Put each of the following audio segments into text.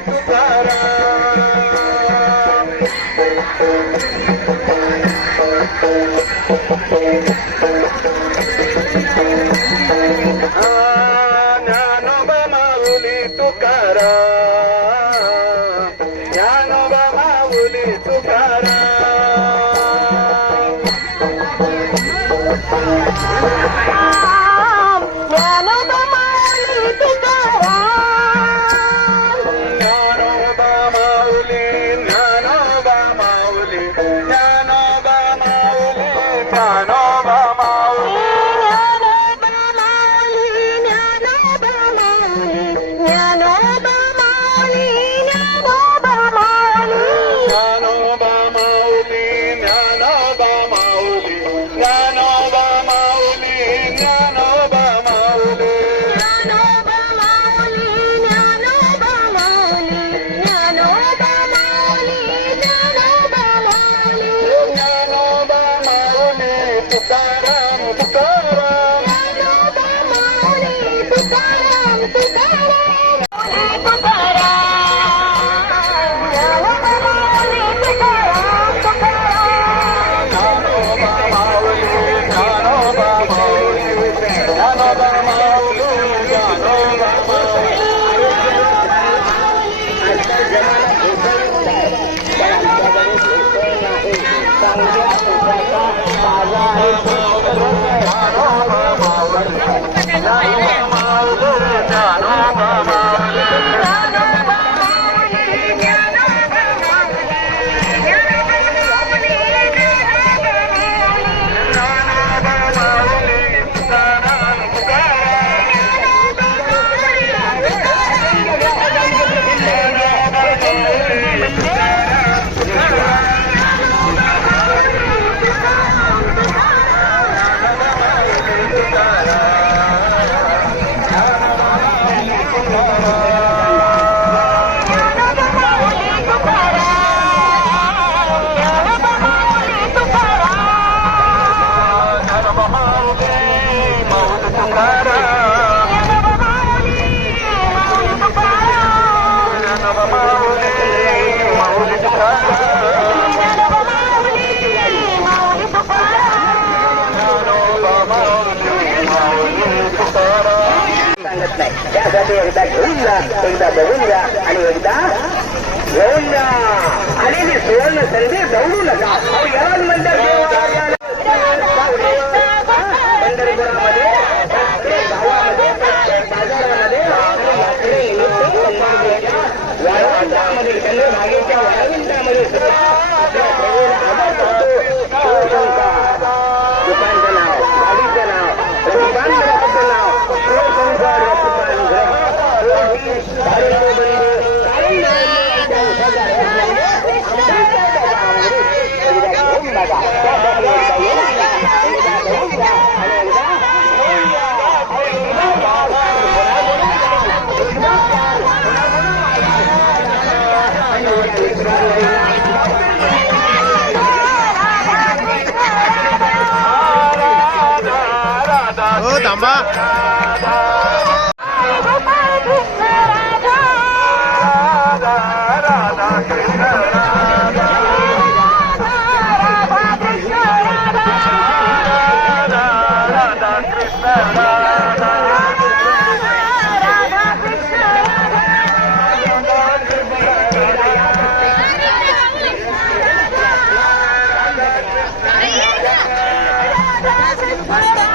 Ah, tu cara. No va mal ni tu cara. सांगत नाही. त्यासाठी एकदा घेऊन जा एकदा बघून जा आणि एकदा घेऊन जा. आणि सोन संधी दौडू नका याला म्हणतात తమ్మా Let's go!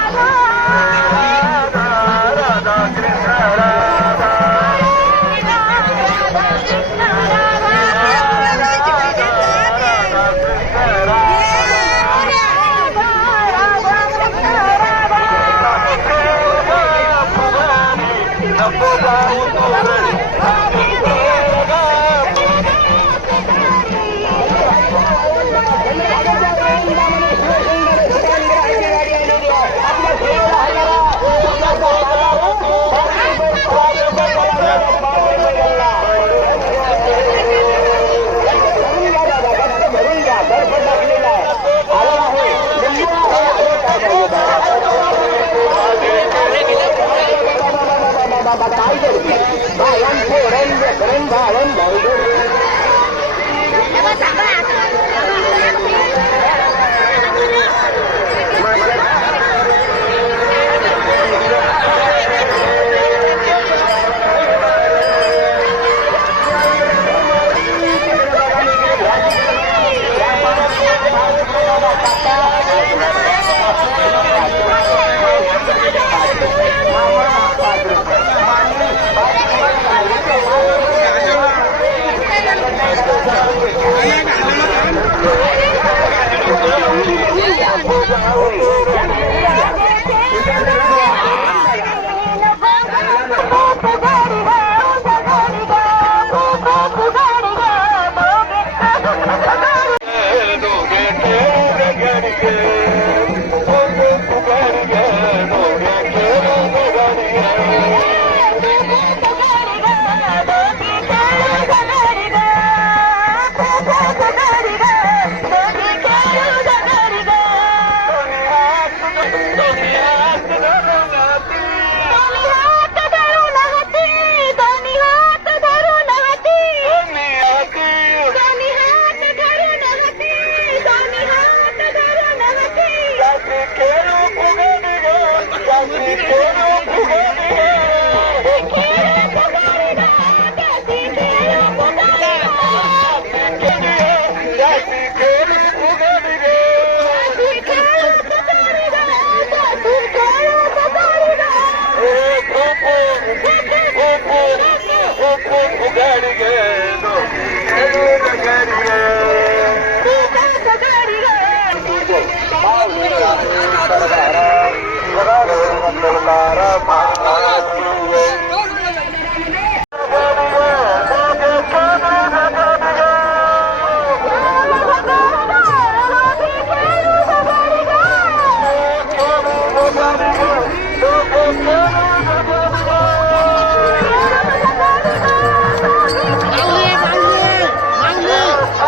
Yeah.